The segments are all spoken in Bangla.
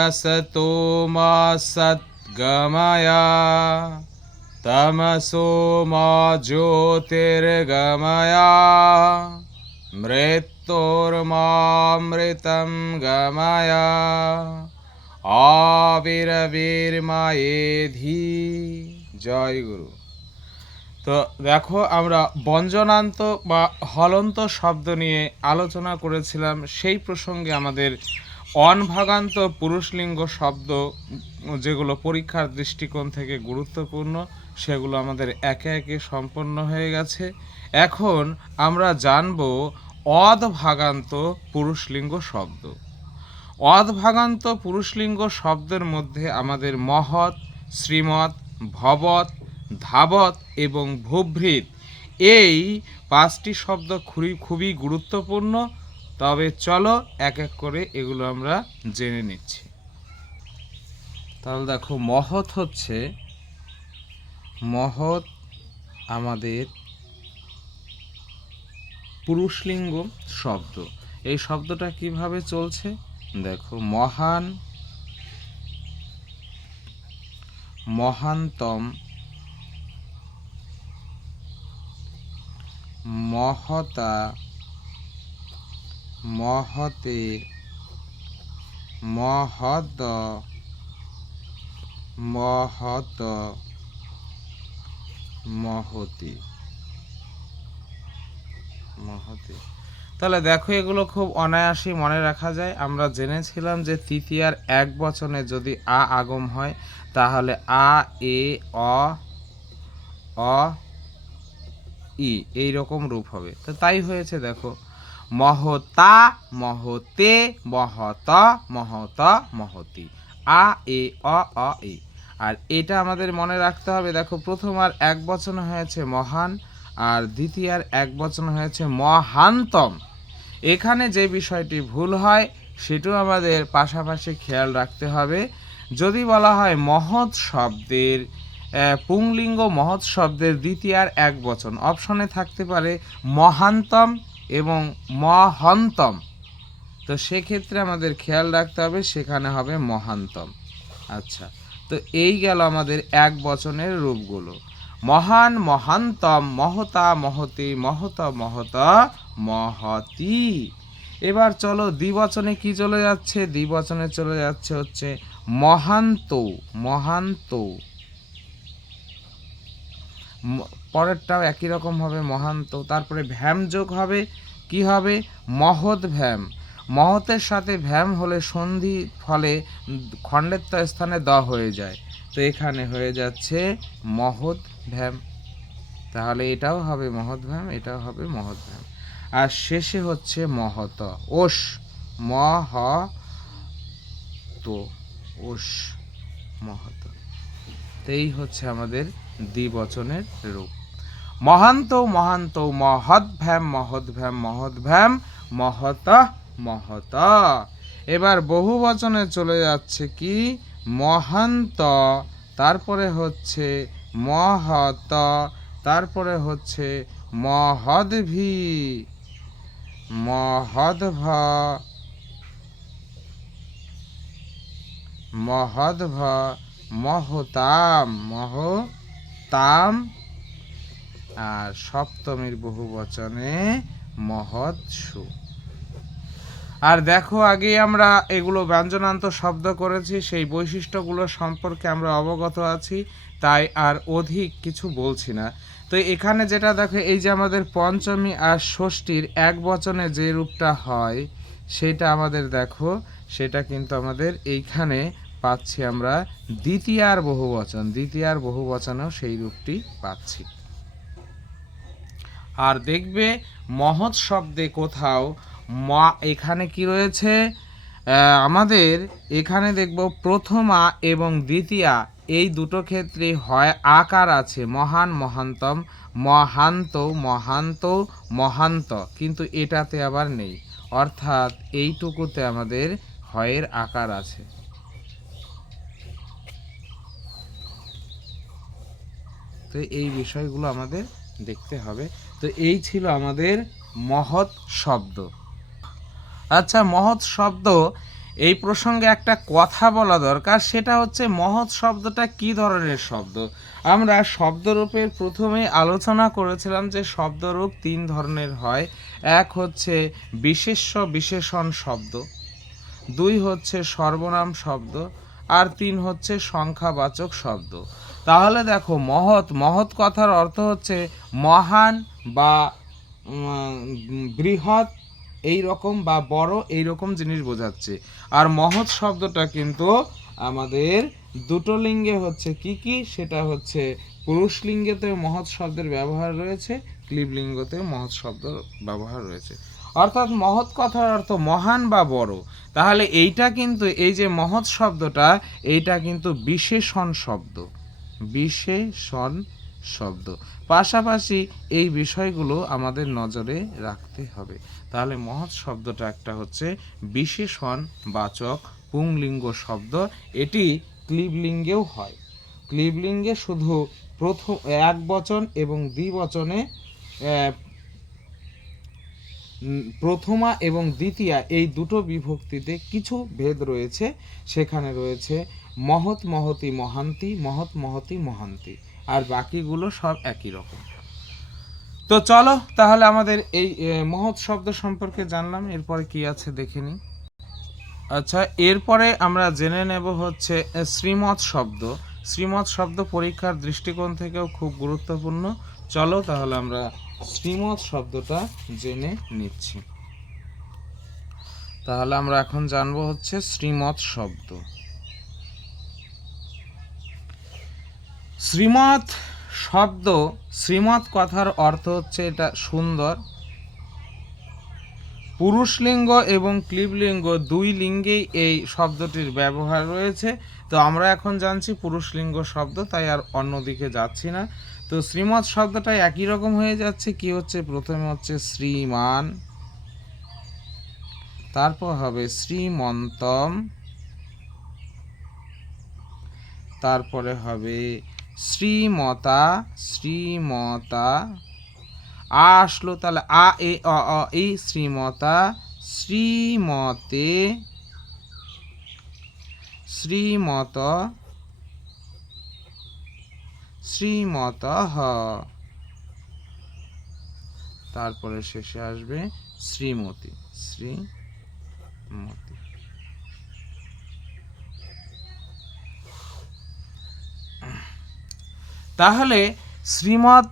असतो मा सद्गमया तमसो मा ज्योतिर्गमया मृत्योर्मामृतं गमया আবির্বির্মায়েধি। জয় গুরু। তো দেখো আমরা ব্যঞ্জনান্ত বা হলন্ত শব্দ নিয়ে আলোচনা করেছিলাম। সেই প্রসঙ্গে আমাদের অনভাগান্ত পুরুষলিঙ্গ শব্দ যেগুলো পরীক্ষার দৃষ্টিকোণ থেকে গুরুত্বপূর্ণ সেগুলো আমাদের একে একে সম্পন্ন হয়ে গেছে। এখন আমরা জানব অদভাগান্ত পুরুষলিঙ্গ শব্দ। অদভাগান্ত পুরুষলিঙ্গ শব্দের মধ্যে আমাদের মহৎ, শ্রীমৎ, ভবৎ, ধাবৎ এবং ভূভৃৎ এই 5টি শব্দ খুবই গুরুত্বপূর্ণ। তবে চলো এক এক করে এগুলো আমরা জেনে নিচ্ছি। তাহলে দেখো, মহৎ হচ্ছে আমাদের পুরুষলিঙ্গ শব্দ। এই শব্দটা কিভাবে চলছে দেখো, মহান, মহান্তম, মহতা, মহতে, মহদ, মহত, মহতি, মহতি। তাহলে দেখো, এগুলো খুব অনায়াসই মনে রাখা যায়। আমরা জেনেছিলাম যে তৃতীয়ার এক বচনে যদি আ আগম হয় তাহলে আ, এ, অ, ই এই রকম রূপ হবে। তো তাই হয়েছে দেখো, মহতা, মহতে, মহত, মহত, মহতি, আ, এ, অ, ই। আর এটা আমাদের মনে রাখতে হবে। দেখো, প্রথম আর এক বচন হয়েছে মহান, আর দ্বিতীয়ার এক বচন হয়েছে মহান্তম। এখানে যে বিষয়টি ভুল হয় সেটাও আমাদের পাশাপাশি খেয়াল রাখতে হবে। যদি বলা হয় মহৎ শব্দের পুংলিঙ্গ, মহৎ শব্দের দ্বিতীয়ার এক বচন, অপশনে থাকতে পারে মহান্তম এবং মহন্তম। তো সেক্ষেত্রে আমাদের খেয়াল রাখতে হবে সেখানে হবে মহান্তম। আচ্ছা, তো এই গেল আমাদের এক বচনের রূপগুলো। মহান, মহান্তম, মহতা, মহতি, মহত, মহত, মহতি। এবার চলো দ্বিবচনে কি চলে যাচ্ছে, দ্বিবচনে চলে যাচ্ছে হচ্ছে মহান্ত, মহান্ত। পরেরটাও একই রকম হবে মহান্ত। তারপরে ভ্যাম যোগ হবে, কি হবে, মহৎ ভ্যাম। মহতের সাথে ভ্যাম হলে সন্ধি ফলে খণ্ডেত্ব স্থানে দ হয়ে যায়। তো এখানে হয়ে যাচ্ছে মহৎ ভ্যাম। তাহলে এটাও হবে মহৎ ভ্যাম, এটাও হবে মহৎ ভ্যাম। আর শেষে হচ্ছে মহত, ওষ, ওষ, মহত। এই হচ্ছে আমাদের দ্বিবচনের রূপ। মহান্ত, মহান্ত, মহদ্ভ্যাম, মহদ্ভ্যাম, মহদ্ভ্যাম, মহত, মহত। এবার বহু বচনে চলে যাচ্ছে কি, মহান্ত, তারপরে হচ্ছে মহত, তারপরে হচ্ছে মহদ্ভি, মহদ্ভ, মহদ্ভ, মহতাম, মহতাম। আর সপ্তমীর বহু বচনে মহৎসু। আর দেখো, আগে আমরা এগুলো ব্যঞ্জনান্ত শব্দ করেছি, সেই বৈশিষ্ট্যগুলো সম্পর্কে আমরা অবগত আছি, তাই আর অধিক কিছু বলছি না। তো এখানে যেটা দেখো, এই যে আমাদের পঞ্চমী আর ষষ্ঠীর এক বচনে যে রূপটা হয় সেটা আমাদের দেখো, সেটা কিন্তু আমাদের এইখানে পাচ্ছি আমরা দ্বিতীয়ার বহু বচন, দ্বিতীয়ার বহু বচনেও সেই রূপটি পাচ্ছি। আর দেখবে মহৎ শব্দে কোথাও এখানে কি রয়েছে, আমাদের এখানে দেখব প্রথমা এবং দ্বিতীয়া এই দুটো ক্ষেত্রে হয় আকার আছে, মহান, মহান্তম, মহান্ত, মহান্ত, মহান্ত, কিন্তু এটাতে আবার নেই। অর্থাৎ এইটুকুতে আমাদের হয়ের আকার আছে। তো এই বিষয়গুলো আমাদের দেখতে হবে। তো এই ছিল আমাদের মহৎ শব্দ। আচ্ছা, মহৎ শব্দ এই প্রসঙ্গে একটা কথা বলা দরকার, সেটা হচ্ছে মহৎ শব্দটা কি ধরনের শব্দ। আমরা শব্দরূপের প্রথমে আলোচনা করেছিলাম যে শব্দরূপ 3 ধরনের হয়। এক হচ্ছে বিশেষ্য বিশেষণ শব্দ, 2 হচ্ছে সর্বনাম শব্দ, আর 3 হচ্ছে সংখ্যাবাচক শব্দ। তাহলে দেখো মহৎ কথার অর্থ হচ্ছে মহান বা বৃহৎ এই রকম বা বড় এই রকম জিনিস বোঝাচ্ছে। আর মহৎ শব্দটা কিন্তু আমাদের দুটো লিঙ্গে হচ্ছে কি সেটা হচ্ছে পুরুষ লিঙ্গেতে মহৎ শব্দের ব্যবহার রয়েছে, ক্লিবলিঙ্গতে মহৎ শব্দ ব্যবহার রয়েছে। অর্থাৎ মহৎ কথার অর্থ মহান বা বড়। তাহলে এইটা কিন্তু এই যে মহৎ শব্দটা, এইটা কিন্তু বিশেষণ শব্দ, বিশেষণ শব্দ। পাশাপাশি এই বিষয়গুলো আমাদের নজরে রাখতে হবে। তাহলে মহৎ শব্দটা একটা হচ্ছে বিশেষণ বাচক পুংলিঙ্গ শব্দ। এটি ক্লিবলিঙ্গেও হয়। ক্লিবলিঙ্গে শুধু প্রথম একবচন এবং দ্বিবচনে প্রথমা এবং দ্বিতীয়া এই দুটো বিভক্তিতে কিছু ভেদ রয়েছে। সেখানে রয়েছে মহৎ মহতি মহান্তি, মহৎ মহতি মহান্তি, আর বাকিগুলো সব একই রকম। তো চলো তাহলে আমাদের এই মহৎ শব্দ সম্পর্কে জানলাম, এরপরে কি আছে দেখে নিই। আচ্ছা, এরপরে আমরা জেনে নেব হচ্ছে শ্রীমৎ শব্দ। শ্রীমৎ শব্দ পরীক্ষার দৃষ্টিকোণ থেকেও খুব গুরুত্বপূর্ণ। চলো তাহলে আমরা শ্রীমৎ শব্দটা জেনে নিচ্ছি। তাহলে আমরা এখন জানবো হচ্ছে শ্রীমৎ শব্দ। শ্রীমৎ শব্দ, শ্রীমৎ কথার অর্থ হচ্ছে এটা সুন্দর। পুরুষলিঙ্গ এবং ক্লিবলিঙ্গ দুই লিঙ্গেই এই শব্দটির ব্যবহার রয়েছে। তো আমরা এখন জানছি পুরুষলিঙ্গ শব্দ, তাই আর অন্যদিকে যাচ্ছি না। তো শ্রীমৎ শব্দটাই একই রকম হয়ে যাচ্ছে। কি হচ্ছে, প্রথমে হচ্ছে শ্রীমান, তারপর হবে শ্রীমন্তম, তারপরে হবে শ্রীমতা, শ্রীমতা আসলো, তাহলে আ এ অ এই শ্রীমতা, শ্রীমতে, শ্রীমত, শ্রীমত, তারপরে শেষে আসবে শ্রীমতী, শ্রীমতী। তাহলে শ্রীমৎ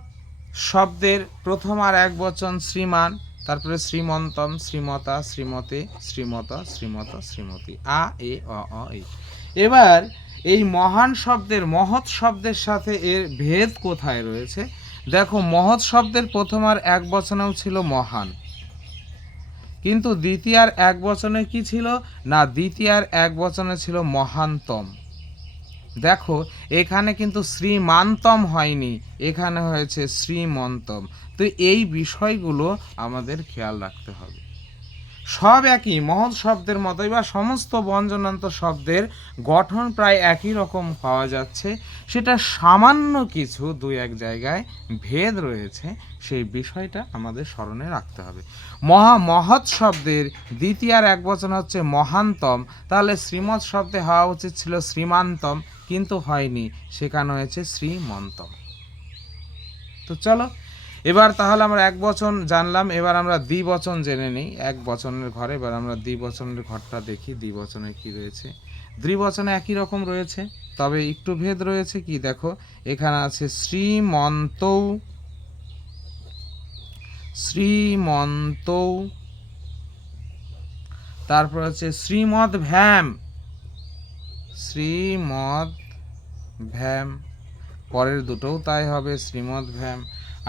শব্দের প্রথম আর এক বচন শ্রীমান, তারপরে শ্রীমন্তম, শ্রীমতা, শ্রীমতে, শ্রীমত, শ্রীমত, শ্রীমতী, আ এ অ এই। এবার এই মহান শব্দের, মহৎ শব্দের সাথে এর ভেদ কোথায় রয়েছে দেখো। মহৎ শব্দের প্রথম আর এক বচনেও ছিল মহান, কিন্তু দ্বিতীয়ার এক বচনে কি ছিল না, দ্বিতীয়ার এক বচনে ছিল মহান্তম। দেখো এখানে কিন্তু শ্রীমান্তম হয়নি, এখানে হয়েছে শ্রীমন্তম। তো এই বিষয়গুলো আমাদের খেয়াল রাখতে হবে। সব একই, মহৎ শব্দের মতোই বা সমস্ত ব্যঞ্জনান্ত শব্দের গঠন প্রায় একই রকম পাওয়া যাচ্ছে। সেটা সামান্য কিছু দুই এক জায়গায় ভেদ রয়েছে, সেই বিষয়টা আমাদের স্মরণে রাখতে হবে। মহৎ শব্দের দ্বিতীয়ার এক বচন হচ্ছে মহান্তম, তাহলে শ্রীমৎ শব্দে হওয়া উচিত ছিল শ্রীমান্তম, কিন্তু হয়নি, সেখানে হয়েছে শ্রীমন্তম। তো চলো এবার তাহলে আমরা এক বচন জানলাম, এবার আমরা দ্বিবচন জেনে নিই। এক বচনের ঘরে এবার আমরা দ্বিবচনের ঘরটা দেখি, দ্বিবচনে কি রয়েছে। দ্বিবচনে একই রকম রয়েছে, তবে একটু ভেদ রয়েছে। কি দেখো, এখানে আছে শ্রীমন্ত, শ্রীমন্ত, তারপর আছে শ্রীমদ ভ্যাম, শ্রীমদ ভ্যাম, পরের দুটোও তাই হবে শ্রীমদ ভ্যাম,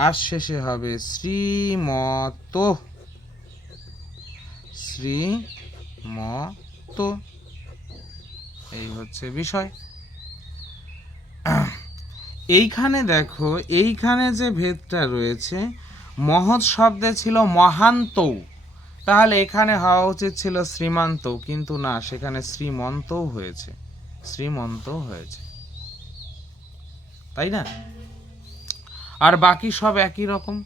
আর শেষে হবে শ্রীমত, শ্রীমত। এই হচ্ছে বিষয়। এইখানে দেখো, এইখানে যে ভেদটা রয়েছে, মহৎ শব্দে ছিল মহান্ত, তাহলে এখানে হওয়া উচিত ছিল শ্রীমান্ত, কিন্তু না, সেখানে শ্রীমন্ত হয়েছে, শ্রীমন্ত হয়েছে, তাই না? আর বাকি সব একই রকম।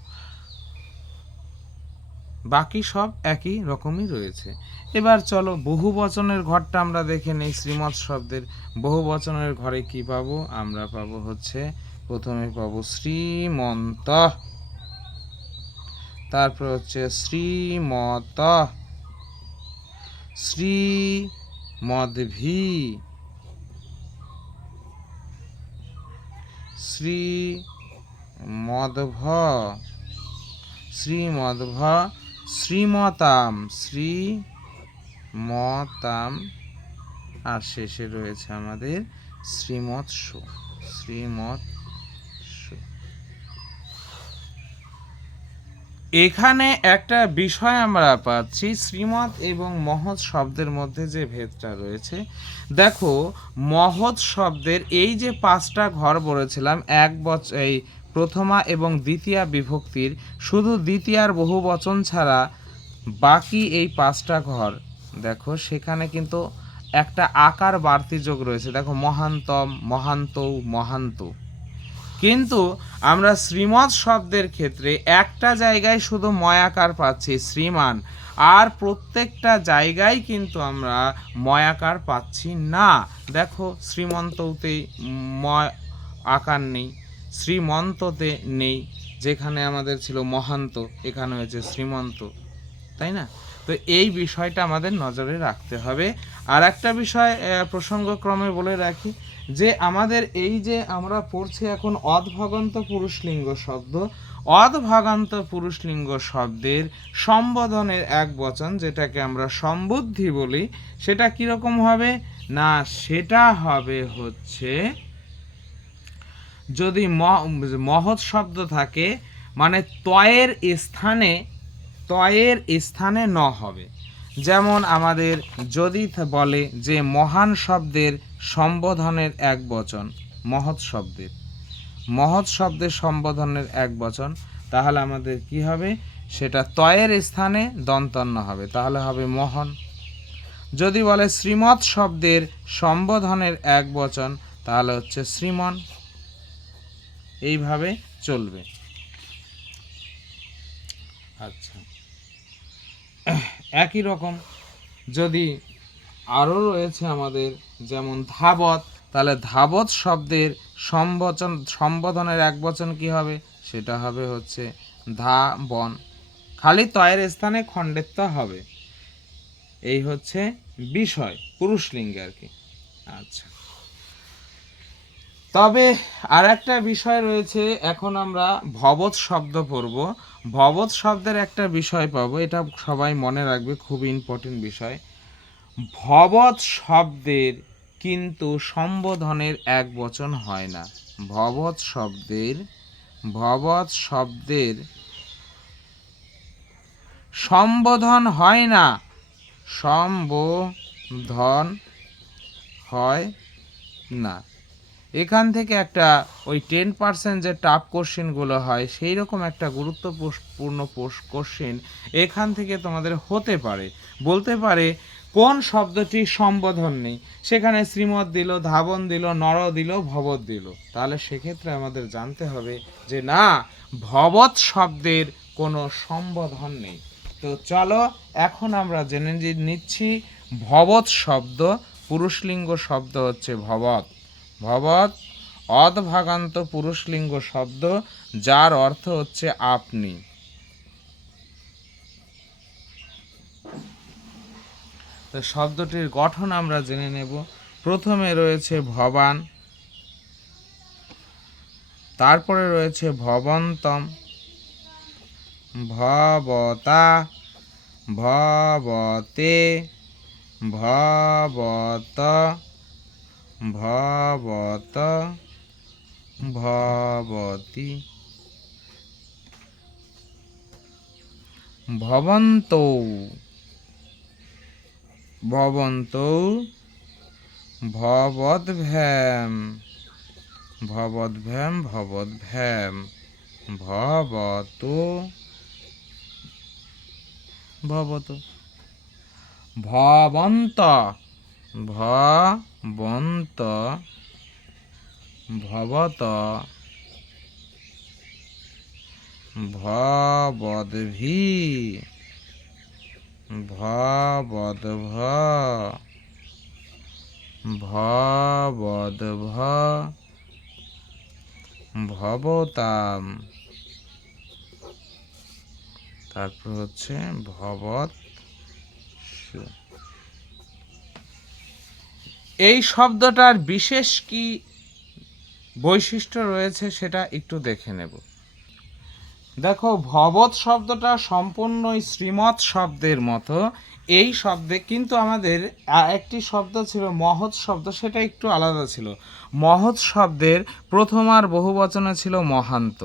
বাকি সব একই রকমই রয়েছে। এবার চলো বহু বচনের ঘরটা আমরা দেখে নেই। শ্রীমৎ শব্দের বহু বচনের ঘরে কি পাবো? আমরা পাবো হচ্ছে প্রথমে পাবো শ্রীমন্ত, তারপর হচ্ছে শ্রীমত, শ্রীমদ্ভি, শ্রীমদ্ভ, শ্রীমদ্ভ, শ্রীমতাম, শ্রীমতাম, আর শেষে রয়েছে আমাদের শ্রীমৎস্য, শ্রীমৎস্য। এখানে একটা বিষয় আমরা পাচ্ছি, শ্রীমৎ এবং মহৎ শব্দের মধ্যে যে ভেদটা রয়েছে। দেখো, মহৎ শব্দের এই যে 5টা ঘর বলেছিলাম, এই প্রথমা এবং দ্বিতীয়া বিভক্তির, শুধু দ্বিতীয়ার বহু বচন ছাড়া বাকি এই 5টা ঘর দেখো, সেখানে কিন্তু একটা আকার বাড়তি যোগ রয়েছে। দেখো, মহান্তম, মহান্তৌ, মহান্ত। কিন্তু আমরা শ্রীমৎ শব্দের ক্ষেত্রে একটা জায়গায় শুধু ময়াকার পাচ্ছি, শ্রীমান, আর প্রত্যেকটা জায়গায় কিন্তু আমরা ময়াকার পাচ্ছি না। দেখো, শ্রীমন্ততে ময় আকার নেই, শ্রীমন্ততে নেই, যেখানে আমাদের ছিল মহান্ত, এখানে হয়েছে শ্রীমন্ত, তাই না? তো এই বিষয়টা আমাদের নজরে রাখতে হবে। আর একটা বিষয় প্রসঙ্গক্রমে বলে রাখি, যে আমাদের এই যে আমরা পড়ছি এখন অদভাগান্ত পুরুষলিঙ্গ শব্দ, অদভাগান্ত পুরুষলিঙ্গ শব্দের সম্বোধনের এক বচন, যেটাকে আমরা সম্বুদ্ধি বলি, সেটা কীরকম হবে? না, সেটা হবে হচ্ছে, যদি মহৎ শব্দ থাকে, মানে তয়ের স্থানে ন হবে। যেমন আমাদের যদি বলে যে মহান শব্দের সম্বোধনের এক বচন, মহৎ শব্দের সম্বোধনের এক বচন, তাহলে আমাদের কি হবে? সেটা তয়ের স্থানে দন্তন্য হবে, তাহলে হবে মহন। যদি বলে শ্রীমৎ শব্দের সম্বোধনের এক বচন, তাহলে হচ্ছে শ্রীমন। এইভাবে চলবে। আচ্ছা, একই রকম যদি আরও রয়েছে আমাদের, যেমন ধাবত, তাহলে ধাবত শব্দের সম্বোধনের এক বচন কি হবে? সেটা হবে হচ্ছে ধা বন, খালি তয়ের স্থানে খণ্ডেত্ব হবে। এই হচ্ছে বিষয় পুরুষলিঙ্গে আর কি। আচ্ছা, তবে আর একটা বিষয় রয়েছে, এখন আমরা ভবৎ শব্দ পড়ব। ভবৎ শব্দের একটা বিষয় পাবো, এটা সবাই মনে রাখবে, খুব ইম্পর্টেন্ট বিষয়। ভবৎ শব্দের কিন্তু সম্বোধনের এক বচন হয় না। ভবৎ শব্দের সম্বোধন হয় না, সম্বোধন হয় না। এখান থেকে একটা ওই 10% যে টাফ কোশ্চেনগুলো হয়, সেই রকম একটা গুরুত্বপূর্ণ কোশ্চেন এখান থেকে তোমাদের হতে পারে। বলতে পারে কোন শব্দটি সম্বোধন নেই, সেখানে শ্রীমৎ দিল, ধাবন দিল, নর দিল, ভবৎ দিল। তাহলে সেক্ষেত্রে আমাদের জানতে হবে যে না, ভবৎ শব্দের কোনো সম্বোধন নেই। তো চলো এখন আমরা জেনে নিচ্ছি ভবৎ শব্দ, পুরুষলিঙ্গ শব্দ হচ্ছে ভবৎ। ভবৎ অদভাগান্ত পুরুষলিঙ্গ শব্দ, যার অর্থ হচ্ছে আপনি। তো শব্দটির গঠন আমরা জেনে নেব। প্রথমে রয়েছে ভবান, তারপরে রয়েছে ভবন্তম, ভবতা, ভবতে, ভবত, ভবত, ভবতি, ভবন্তৌ, ভবন্তৌ, ভবদ্ভ্যাম, ভবদ্ভ্যাম, ভবদ্ভ্যাম, ভবতো, ভবতো, ভবন্ত, ভবন্ত, ভবত, ভবদ্ভি, ভ বদ ভ, ভ বদ ভ, ভবতাম। তারপর হচ্ছে ভবৎ। এই শব্দটার বিশেষ কি বৈশিষ্ট্য রয়েছে সেটা একটু দেখে নেব। দেখো, ভবৎ শব্দটা সম্পূর্ণই শ্রীমৎ শব্দের মতো। এই শব্দে কিন্তু আমাদের একটি শব্দ ছিল মহৎ শব্দ, সেটা একটু আলাদা ছিল। মহৎ শব্দের প্রথম আর বহুবচনে ছিল মহান্ত,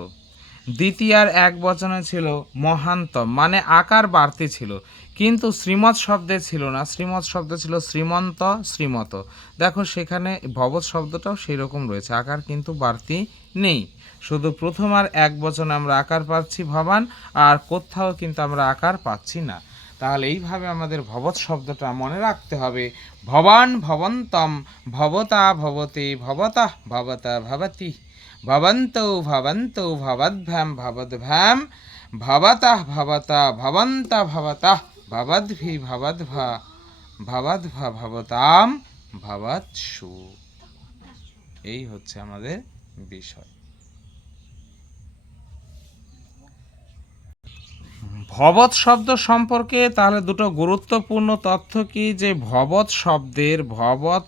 দ্বিতীয় আর এক বচনে ছিল মহান্তম, মানে আকার বাড়তি ছিল। কিন্তু শ্রীমৎ শব্দে ছিল না, শ্রীমৎ শব্দ ছিল শ্রীমন্ত, শ্রীমত। দেখো সেখানে ভবৎ শব্দটাও সেই রকম রয়েছে, আকার কিন্তু বাড়তি নেই। শুধু প্রথম আর এক বচনে আমরা আকার পাচ্ছি ভবান, আর কোথাও কিন্তু আমরা আকার পাচ্ছি না। তাহলে এইভাবে আমাদের ভবৎ শব্দটা মনে রাখতে হবে। ভবান ভবন্তম, ভবতা ভবতে, ভবতঃ ভবতা ভবতি, ভবন্তৌ ভবন্তৌ, ভবদ্ভ্যাম ভবদ্ভ্যাম, ভবতঃ ভবতা, ভবন্ত ভবতঃ, ভবদ্ভি ভবদ্ভা, ভবদ্ভা ভবতাম, ভবৎসু। এই হচ্ছে আমাদের বিষয়। ভবৎ শব্দ সম্পর্কে তাহলে দুটো গুরুত্বপূর্ণ তথ্য কি, যে ভবৎ শব্দের ভবৎ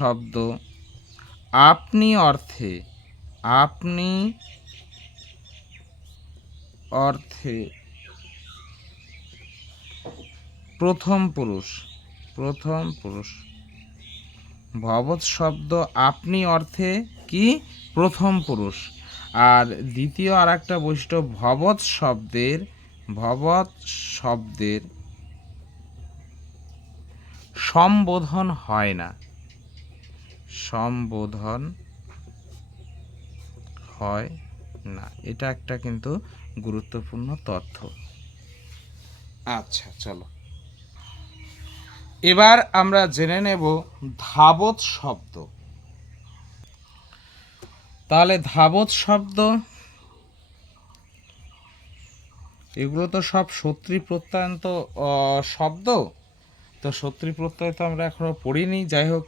শব্দ আপনি অর্থে প্রথম পুরুষ। ভবৎ শব্দ আপনি অর্থে কি প্রথম পুরুষ। আর দ্বিতীয় আর একটা বৈশিষ্ট্য, ভবৎ শব্দের সম্বোধন হয় না, এটা একটা কিন্তু গুরুত্বপূর্ণ তথ্য। আচ্ছা, চলো এবার আমরা জেনে নেব ধাবৎ শব্দ। তাহলে ধাবৎ শব্দ, এগুলো তো সব সত্রী প্রত্যয়ন্ত শব্দ, তো সত্রী প্রত্যয় তো আমরা এখনো পড়িনি। যাই হোক,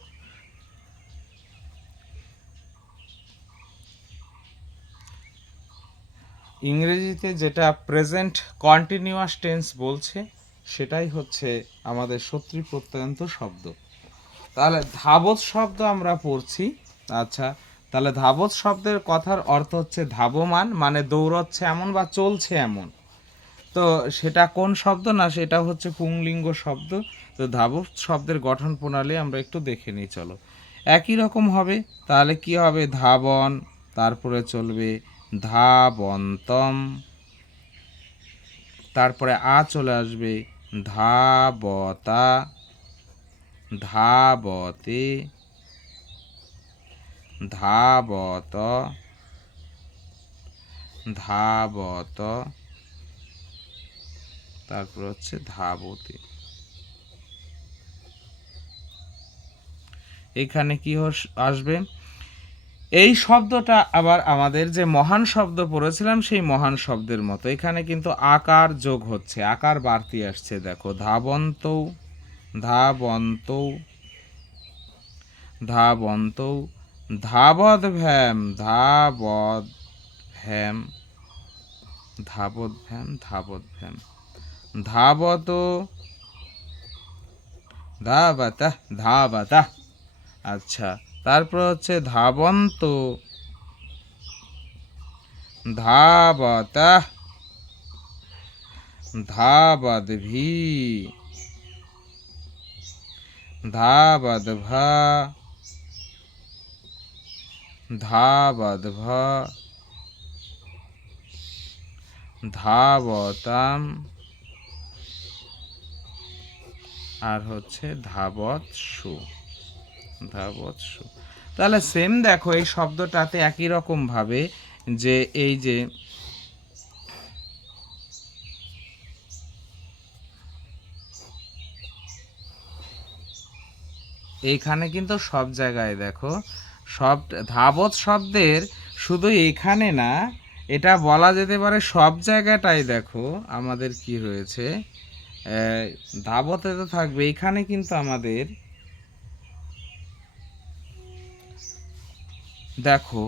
ইংরেজিতে যেটা প্রেজেন্ট কন্টিনিউয়াস টেন্স বলছে সেটাই হচ্ছে আমাদের সত্রী প্রত্যয়ন্ত শব্দ। তাহলে ধাবৎ শব্দ আমরা পড়ছি। আচ্ছা, তাহলে ধাবৎ শব্দের কথার অর্থ হচ্ছে ধাবমান, মানে দৌড়চ্ছে এমন বা চলছে এমন। তো সেটা কোন শব্দ না, সেটা হচ্ছে পুংলিঙ্গ শব্দ। তো ধাবৎ শব্দের গঠন প্রণালী আমরা একটু দেখে নিই, চলো। একই রকম হবে। তাহলে কি হবে, ধাবন, তারপরে চলবে ধাবন্তম, তারপরে আ চলে আসবে ধাবতা, ধাবতে, ধাবত, ধাবত, তারপর হচ্ছে ধাবতে। এখানে কি আসবে, এই শব্দটা আবার আমাদের যে মহান শব্দ পড়েছিলাম সেই মহান শব্দের মতো। এখানে কিন্তু আকার যোগ হচ্ছে, আকার বাড়তি আসছে। দেখো, ধাবন্তৌ, ধাবন্তৌ, ধাবন্তৌ, ধাবদ্ভ্যাম, ধাবদ্ভ্যাম, ধাবদ্ভ্যাম, ধাবদ্ভ্যাম, ধাবত, ধাবতঃ, ধাবতঃ। আচ্ছা, তারপর হচ্ছে ধাবন্ত, ধাবতঃ, ধাবদ্ভি, ধাবদ্ভা, ধাবদ্ভা, ধাবতাম, আর হচ্ছে ধাবৎসু, ধাবৎসু। তাহলে সেম দেখো, এই শব্দটাতে একই রকম ভাবে যে এই যে এইখানে কিন্তু সব জায়গায় দেখো, সব ধাবৎ শব্দের শুধু এখানে না, এটা বলা যেতে পারে সব জায়গাটাই দেখো আমাদের কি রয়েছে, ধাবতে তো থাকবে, এখানে কিন্তু আমাদের দেখো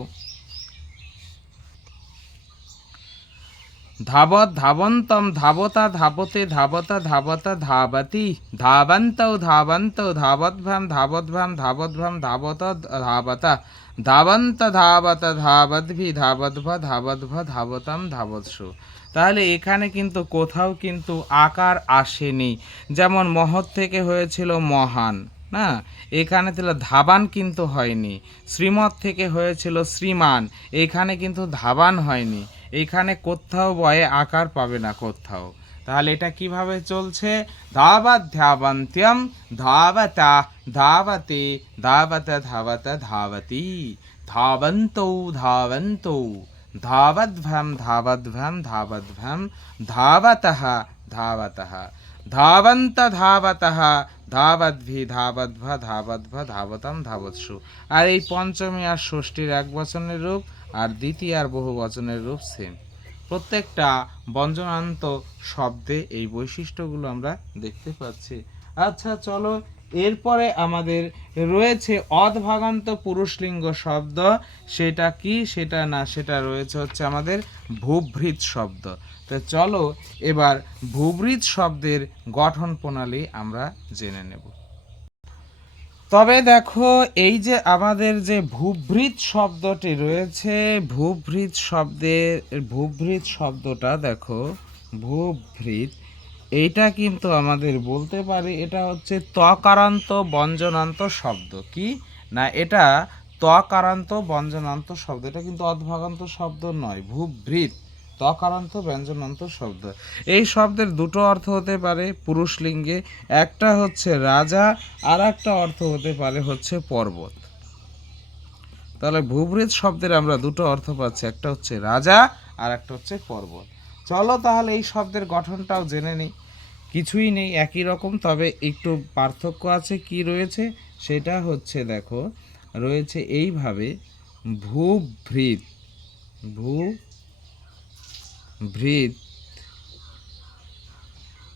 ধাবত ধাবন্তম ধাবতা ধাবতে ধাবতা ধাবতা ধাবতি ধাবন্তৌ ধাবন্তৌ ধাবদ্ভ্যাম ধাবদ্ভ্যাম ধাবদ্ভ্যাম ধাবত ধাবতা ধাবন্ত ধাবত ধাবদ্ভি ধাবদ্ভ ধাবদ্ভ ধাবতম ধাবৎসু। তাহলে এখানে কিন্তু কোথাও কিন্তু আকার আসেনি, যেমন মহৎ থেকে হয়েছিল মহান, না এখানে তাহলে ধাবান কিন্তু হয়নি। শ্রীমৎ থেকে হয়েছিল শ্রীমান, এখানে কিন্তু ধাবান হয়নি। এইখানে কোথাও বয়ে আকার পাবে না কোথাও। তাহলে এটা কিভাবে চলছে, ধাবত ধাবন্ত্যম ধাবতা ধাবতে ধাবত ধাবত ধাবতি ধাবন্তৌ ধাবন্তৌ ধাবদ্ভ্যাম ধাবদ্ভ্যাম ধাবদ্ভ্যাম ধাবতः ধাবতः ধাবন্ত ধাবতः ধাবদ্ভি ধাবদ্ভ ধাবদ্ভ ধাবতম ধাবৎসু। আর এই পঞ্চমী আর ষষ্ঠীর এক বচনের রূপ আর দ্বিতীয় আর বহু বচনের রূপ সেম। প্রত্যেকটা ব্যঞ্জনান্ত শব্দে এই বৈশিষ্ট্যগুলো আমরা দেখতে পাচ্ছি। আচ্ছা চলো, এরপরে আমাদের রয়েছে অদভাগান্ত পুরুষলিঙ্গ শব্দ। সেটা কি, সেটা না, সেটা রয়েছে হচ্ছে আমাদের ভূভৃৎ শব্দ। তো চলো এবার ভূভৃৎ শব্দের গঠন প্রণালী আমরা জেনে নেব। তবে দেখো এই যে আমাদের যে ভূভৃৎ শব্দটি রয়েছে, ভূভৃৎ শব্দটা দেখো, ভূভৃৎ এইটা কিন্তু আমাদের বলতে পারি এটা হচ্ছে তকারান্ত ব্যঞ্জনান্ত শব্দ। কি না, এটা তকারান্ত ব্যঞ্জনান্ত শব্দ, এটা কিন্তু অদ্ভাগান্ত শব্দ নয়। ভূভৃৎ তকারান্ত ব্যঞ্জনান্ত শব্দ। এই শব্দের দুটো অর্থ হতে পারে পুরুষলিঙ্গে, একটা হচ্ছে রাজা আর একটা অর্থ হতে পারে হচ্ছে পর্বত। তাহলে ভূভৃৎ শব্দের আমরা দুটো অর্থ পাচ্ছি, একটা হচ্ছে রাজা আর একটা হচ্ছে পর্বত। চলো তাহলে এই শব্দের গঠনটাও জেনে নিই। কিছুই নেই, একই রকম, তবে একটু পার্থক্য আছে। কি রয়েছে সেটা হচ্ছে দেখো, রয়েছে এইভাবে ভূভৃৎ, ভূভৃৎ,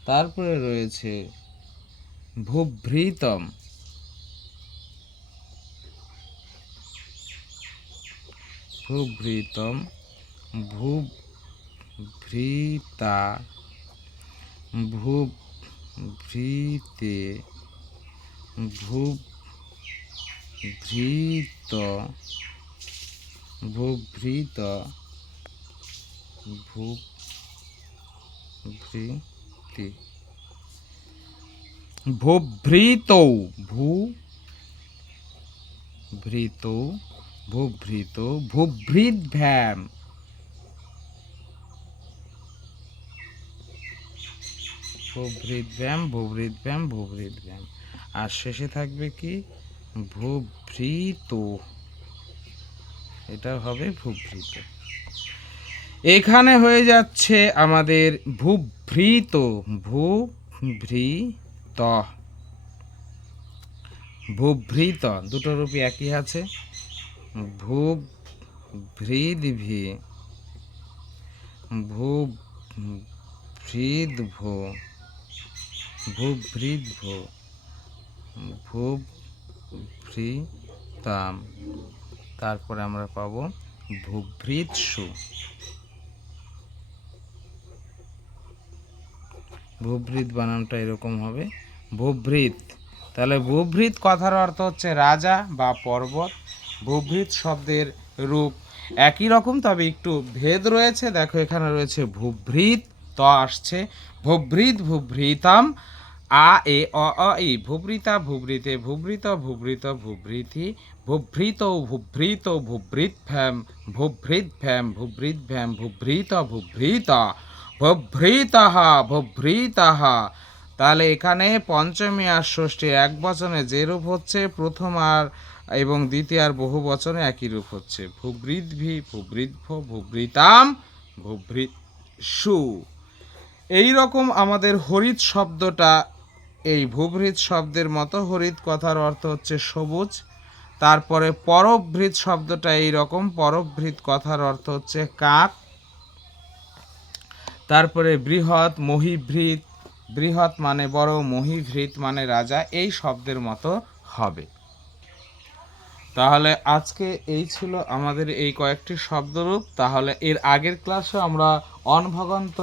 তারপরে রয়েছে ভূভৃতম, ভূভৃতম, ভূভৃতা, ভূভৃতে, ভূভৃত, ভূভৃত, ভূভৃতি, ভূভৃতৌ, ভূভৃতৌ, ভূভৃত, ভূভৃদ্ভ্যাম, ভূভৃদ্ভ্যাম, ভূভৃদ্ভ্যাম, ভূভৃদ্ভ্যাম। আর শেষে থাকবে কি, ভূভৃত, এটা হবে ভূভৃত। এখানে হয়ে যাচ্ছে আমাদের ভূভৃত, ভূভৃত, ভূভৃত, দুটো রূপই একই আছে। ভূভৃদ্ভি, ভূভৃদ্ভ, ভূভৃদ্ভ, ভূভৃতাম, তারপরে আমরা পাবো ভূভৃৎসু। ভূভৃৎ বানানটা এরকম হবে, ভূভৃৎ। তাহলে ভূভৃৎ কথার অর্থ হচ্ছে রাজা বা পর্বত। ভূভৃৎ শব্দের রূপ একই রকম, তবে একটু ভেদ রয়েছে। দেখো এখানে রয়েছে ভূভৃৎ, ত আসছে, ভূভৃৎ, ভূভৃতাম, আ এ অ ই, ভূভৃতা, ভূভৃতে, ভূভৃত, ভূভৃত, ভূভৃতি, ভূভৃত, ভূভৃত, ভূভৃৎভ্যাম, ভূভৃদ্ভ্যাম, ভূভৃদ্ভ্যাম, ভূভৃত, ভূভৃতা, ভূভৃতঃ, ভূভৃতঃ। তাহলে এখানে পঞ্চমী আর ষষ্ঠী এক বচনে যে রূপ হচ্ছে, প্রথম আর এবং দ্বিতীয় আর বহু বচনে একই রূপ হচ্ছে, ভূভৃদ্ভি, ভূভৃদ্ভ, ভূভৃতাম, ভূভৃৎসু। এই রকম আমাদের হরিৎ শব্দটা এই ভূভৃৎ শব্দের মতো। হরিৎ কথার অর্থ হচ্ছে সবুজ। তারপরে পরভৃৎ শব্দটা এই রকম, পরভৃৎ কথার অর্থ হচ্ছে কাক। তারপরে বৃহৎ, মহীভৃত, বৃহৎ মানে বড়, মহীভৃত মানে রাজা, এই শব্দের মতো হবে। তাহলে আজকে এই ছিল আমাদের এই কয়েকটি শব্দরূপ। তাহলে এর আগের ক্লাসে আমরা অনভগন্ত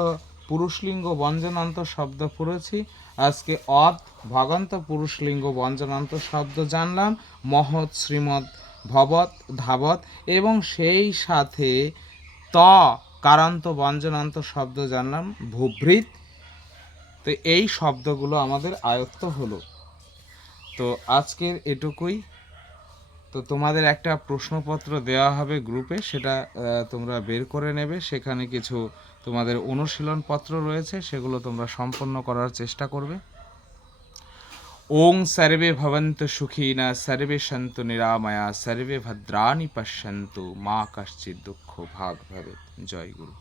পুরুষলিঙ্গ ব্যঞ্জনান্ত শব্দ পড়েছি। আজকে অদ ভগন্ত পুরুষলিঙ্গ ব্যঞ্জনান্ত শব্দ জানলাম, মহৎ, শ্রীমৎ, ভবৎ, ধাবৎ, এবং সেই সাথে ত কারান্ত ব্যঞ্জনান্ত শব্দ জানলাম, ভূভৃৎ। তো এই শব্দগুলো আমাদের আয়ত্ত হলো। তো আজকের এটুকুই। তো তোমাদের একটা প্রশ্নপত্র দেওয়া হবে গ্রুপে, সেটা তোমরা বের করে নেবে। সেখানে কিছু তোমাদের অনুশীলনপত্র রয়েছে, সেগুলো তোমরা সম্পন্ন করার চেষ্টা করবে। ওং সর্বে ভবন্তু সুখিনা সর্বে সন্তু নিরাময়া সর্বে ভদ্রাণি পশ্যন্তু মা কশ্চিৎ দুঃখ ভাগ ভবেৎ। জয় গুরু।